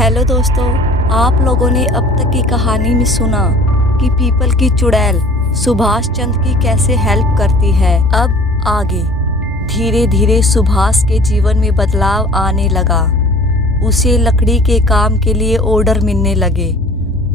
Hello दोस्तों, आप लोगों ने अब तक की कहानी में सुना कि पीपल की चुड़ैल सुभाष चंद्र की कैसे हेल्प करती है। अब आगे धीरे धीरे सुभाष के जीवन में बदलाव आने लगा। उसे लकड़ी के काम के लिए ऑर्डर मिलने लगे।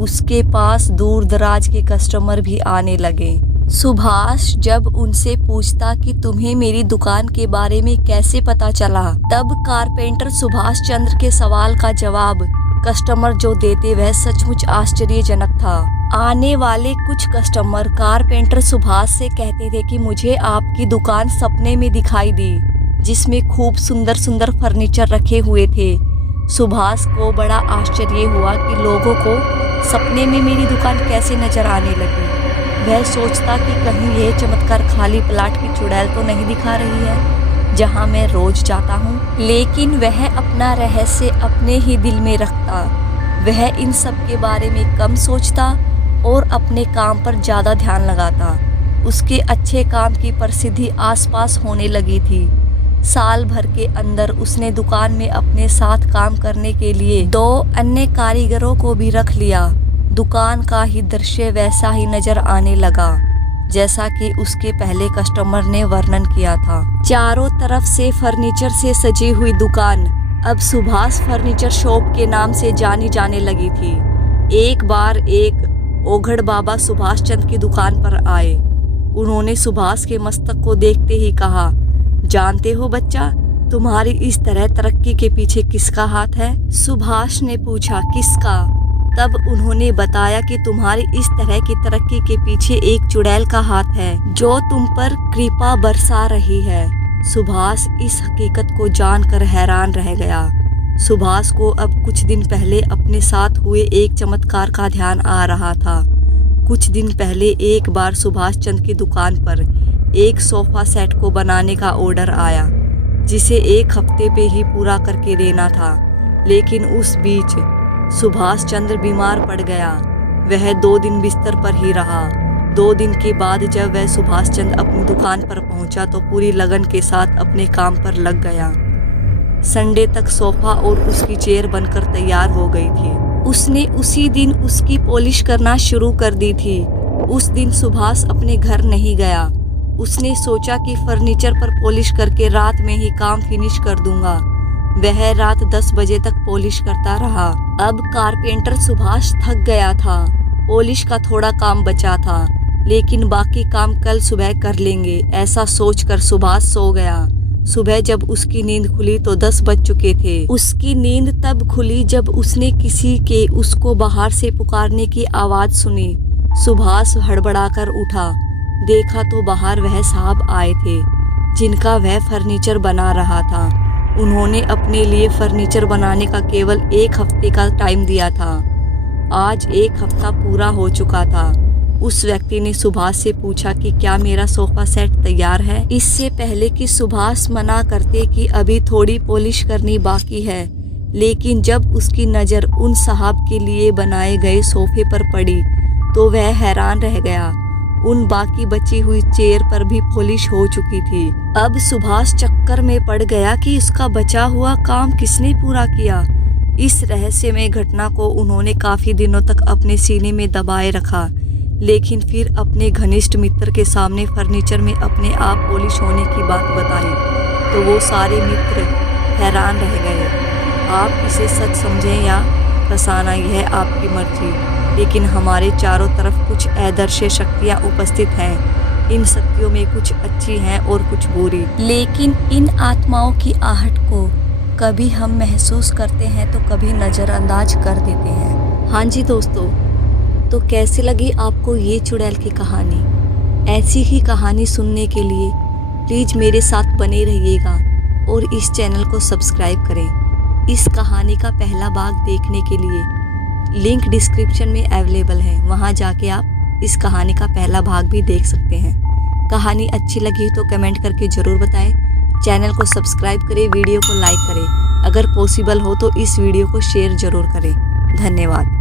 उसके पास दूर दराज के कस्टमर भी आने लगे। सुभाष जब उनसे पूछता कि तुम्हें मेरी दुकान के बारे में कैसे पता चला, तब कारपेंटर सुभाष चंद्र के सवाल का जवाब कस्टमर जो देते वह सचमुच आश्चर्यजनक था। आने वाले कुछ कस्टमर कारपेंटर सुभाष से कहते थे कि मुझे आपकी दुकान सपने में दिखाई दी, जिसमें खूब सुंदर सुंदर फर्नीचर रखे हुए थे। सुभाष को बड़ा आश्चर्य हुआ कि लोगों को सपने में मेरी दुकान कैसे नजर आने लगी। वह सोचता कि कहीं यह चमत्कार खाली प्लाट की चुड़ैल तो नहीं दिखा रही है जहां मैं रोज जाता हूं। लेकिन वह अपना रहस्य अपने ही दिल में रखता। वह इन सब के बारे में कम सोचता और अपने काम पर ज़्यादा ध्यान लगाता। उसके अच्छे काम की प्रसिद्धि आसपास होने लगी थी। साल भर के अंदर उसने दुकान में अपने साथ काम करने के लिए 2 अन्य कारीगरों को भी रख लिया। दुकान का ही दृश्य वैसा ही नजर आने लगा जैसा कि उसके पहले कस्टमर ने वर्णन किया था। चारों तरफ से फर्नीचर से सजी हुई दुकान अब सुभाष फर्नीचर शॉप के नाम से जानी जाने लगी थी। एक बार एक ओघड़ बाबा सुभाष चंद्र की दुकान पर आए। उन्होंने सुभाष के मस्तक को देखते ही कहा, जानते हो बच्चा, तुम्हारी इस तरह तरक्की के पीछे किसका हाथ है? सुभाष ने पूछा, किसका? तब उन्होंने बताया कि तुम्हारी इस तरह की तरक्की के पीछे एक चुड़ैल का हाथ है जो तुम पर कृपा बरसा रही है। सुभाष इस हकीकत को जानकर हैरान रह गया। सुभाष को अब कुछ दिन पहले अपने साथ हुए एक चमत्कार का ध्यान आ रहा था। कुछ दिन पहले एक बार सुभाष चंद्र की दुकान पर एक सोफा सेट को बनाने का ऑर्डर आया, जिसे 1 हफ्ते पे ही पूरा करके देना था। लेकिन उस बीच सुभाष चंद्र बीमार पड़ गया। वह 2 दिन बिस्तर पर ही रहा। 2 दिन के बाद जब वह सुभाष चंद्र अपनी दुकान पर पहुंचा तो पूरी लगन के साथ अपने काम पर लग गया। संडे तक सोफा और उसकी चेयर बनकर तैयार हो गई थी। उसने उसी दिन उसकी पॉलिश करना शुरू कर दी थी। उस दिन सुभाष अपने घर नहीं गया। उसने सोचा कि फर्नीचर पर पॉलिश करके रात में ही काम फिनिश कर दूंगा। वह रात 10 बजे तक पॉलिश करता रहा। अब कारपेंटर सुभाष थक गया था। पॉलिश का थोड़ा काम बचा था, लेकिन बाकी काम कल सुबह कर लेंगे, ऐसा सोचकर सुभाष सो गया। सुबह जब उसकी नींद खुली तो 10 बज चुके थे। उसकी नींद तब खुली जब उसने किसी के उसको बाहर से पुकारने की आवाज सुनी। सुभाष हड़बड़ाकर उठा। देखा तो बाहर वह साहब आए थे जिनका वह फर्नीचर बना रहा था। उन्होंने अपने लिए फर्नीचर बनाने का केवल 1 हफ्ते का टाइम दिया था। आज 1 हफ्ता पूरा हो चुका था। उस व्यक्ति ने सुभाष से पूछा कि क्या मेरा सोफा सेट तैयार है? इससे पहले कि सुभाष मना करते कि अभी थोड़ी पॉलिश करनी बाकी है, लेकिन जब उसकी नज़र उन साहब के लिए बनाए गए सोफे पर पड़ी तो वह हैरान रह गया। उन बाकी बची हुई चेयर पर भी पॉलिश हो चुकी थी। अब सुभाष चक्कर में पड़ गया कि उसका बचा हुआ काम किसने पूरा किया। इस रहस्यमय घटना को उन्होंने काफी दिनों तक अपने सीने में दबाए रखा, लेकिन फिर अपने घनिष्ठ मित्र के सामने फर्नीचर में अपने आप पॉलिश होने की बात बताई तो वो सारे मित्र हैरान रह गए। आप इसे सच समझें या फसाना, यह आपकी मर्जी, लेकिन हमारे चारों तरफ कुछ अदृश्य शक्तियाँ उपस्थित हैं। इन शक्तियों में कुछ अच्छी हैं और कुछ बुरी, लेकिन इन आत्माओं की आहट को कभी हम महसूस करते हैं तो कभी नज़रअंदाज कर देते हैं। हाँ जी दोस्तों, तो कैसी लगी आपको ये चुड़ैल की कहानी? ऐसी ही कहानी सुनने के लिए प्लीज़ मेरे साथ बने रहिएगा और इस चैनल को सब्सक्राइब करें। इस कहानी का पहला भाग देखने के लिए लिंक डिस्क्रिप्शन में अवेलेबल है, वहां जाके आप इस कहानी का पहला भाग भी देख सकते हैं। कहानी अच्छी लगी तो कमेंट करके ज़रूर बताएं। चैनल को सब्सक्राइब करें, वीडियो को लाइक करें। अगर पॉसिबल हो तो इस वीडियो को शेयर ज़रूर करें। धन्यवाद।